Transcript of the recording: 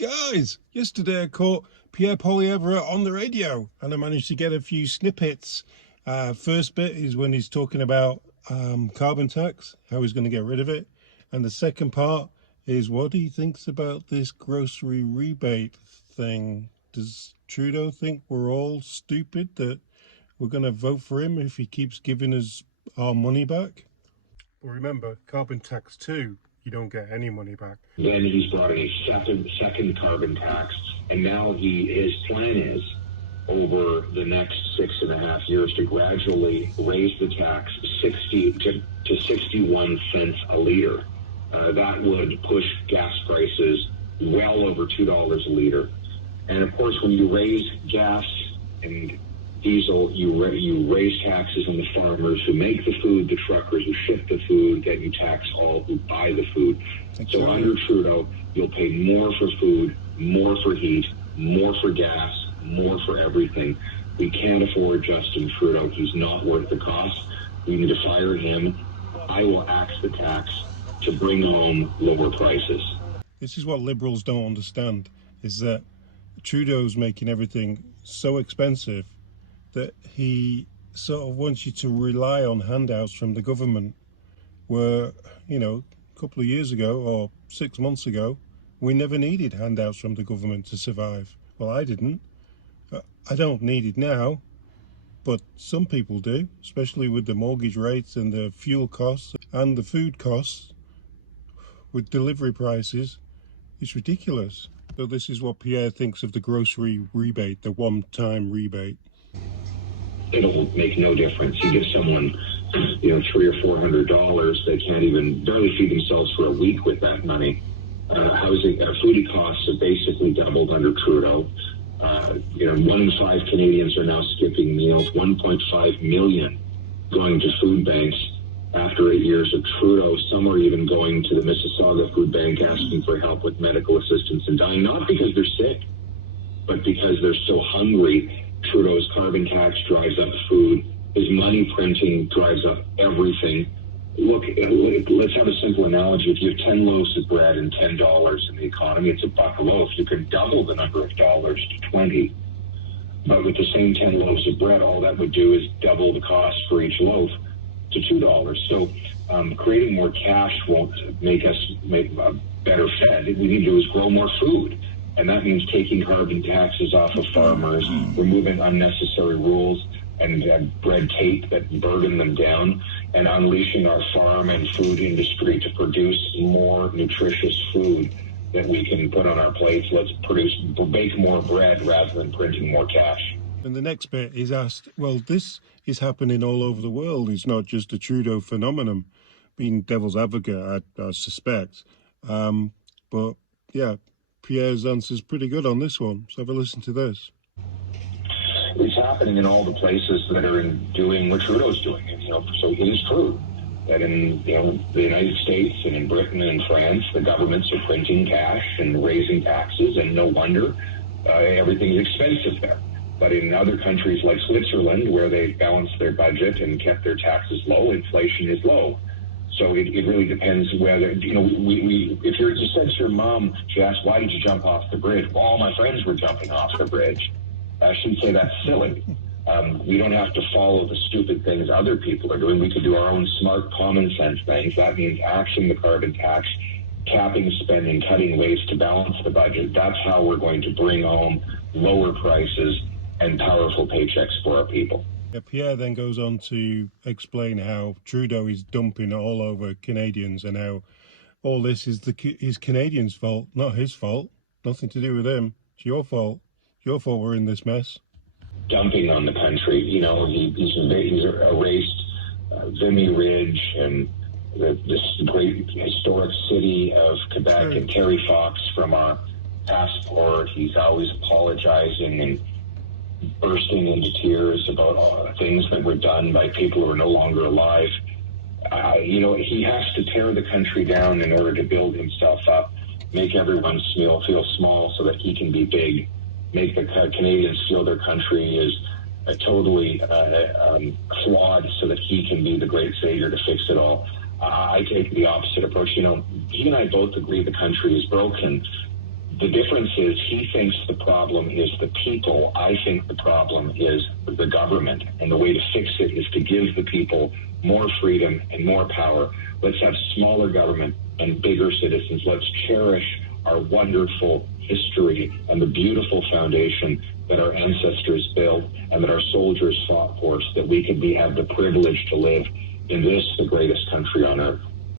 Guys, yesterday I caught Pierre Poilievre on the radio and I managed to get a few snippets. First bit is when he's talking about carbon tax, how he's going to get rid of it. And the second part is what he thinks about this grocery rebate thing. Does Trudeau think we're all stupid, that we're going to vote for him if he keeps giving us our money back? But remember, carbon tax too, you don't get any money back. Then he's brought in a second carbon tax, and now his plan is, over the next 6.5 years, to gradually raise the tax 60 to 61 cents a liter. That would push gas prices well over $2 a liter. And of course, when you raise gas and diesel, you raise taxes on the farmers who make the food, the truckers who ship the food, then you tax all who buy the food. So under Trudeau, you'll pay more for food, more for heat, more for gas, more for everything. We can't afford Justin Trudeau. He's not worth the cost. We need to fire him. I will axe the tax to bring home lower prices. This is what Liberals don't understand, is that Trudeau's making everything so expensive that he sort of wants you to rely on handouts from the government, where, you know, a couple of years ago or 6 months ago, we never needed handouts from the government to survive. Well, I didn't. I don't need it now, but some people do, especially with the mortgage rates and the fuel costs and the food costs with delivery prices. It's ridiculous. So this is what Pierre thinks of the grocery rebate, the one-time rebate. It'll make no difference. You give someone, $300 or $400, they can't even barely feed themselves for a week with that money. Food costs have basically doubled under Trudeau. 1 in 5 Canadians are now skipping meals. 1.5 million going to food banks after 8 years of Trudeau. Some are even going to the Mississauga Food Bank asking for help with medical assistance and dying, not because they're sick, but because they're so hungry. Trudeau's carbon tax drives up food. His money printing drives up everything. Look, let's have a simple analogy. If you have 10 loaves of bread and $10 in the economy, it's $1 a loaf. You can double the number of dollars to 20. But with the same 10 loaves of bread, all that would do is double the cost for each loaf to $2. So creating more cash won't make us better fed. What we need to do is grow more food. And that means taking carbon taxes off of farmers, removing unnecessary rules and red tape that burden them down, and unleashing our farm and food industry to produce more nutritious food that we can put on our plates. Let's bake more bread rather than printing more cash. And the next bit is asked, well, this is happening all over the world. It's not just a Trudeau phenomenon, being devil's advocate, I suspect. But yeah, Pierre's answer is pretty good on this one. So have a listen to this. It's happening in all the places that are doing what Trudeau's doing. So it is true that in the United States and in Britain and in France, the governments are printing cash and raising taxes, and no wonder everything is expensive there. But in other countries like Switzerland, where they balanced their budget and kept their taxes low, inflation is low. So it really depends whether, if you said to your mom, she asked, why did you jump off the bridge? Well, all my friends were jumping off the bridge. She'd say that's silly. We don't have to follow the stupid things other people are doing. We could do our own smart, common sense things. That means axing the carbon tax, capping spending, cutting waste to balance the budget. That's how we're going to bring home lower prices and powerful paychecks for our people. Pierre then goes on to explain how Trudeau is dumping all over Canadians and how all this is Canadians' fault, not his fault. Nothing to do with him. It's your fault. Your fault we're in this mess. Dumping on the country. He's erased Vimy Ridge and this great historic city of Quebec and Terry Fox from our passport. He's always apologizing and bursting into tears about things that were done by people who are no longer alive. He has to tear the country down in order to build himself up, make everyone feel small so that he can be big, make the Canadians feel their country is totally flawed so that he can be the great savior to fix it all. I take the opposite approach. He and I both agree the country is broken, The difference is he thinks the problem is the people. I think the problem is the government. And the way to fix it is to give the people more freedom and more power. Let's have smaller government and bigger citizens. Let's cherish our wonderful history and the beautiful foundation that our ancestors built and that our soldiers fought for, so that we could have the privilege to live in this, the greatest country on earth.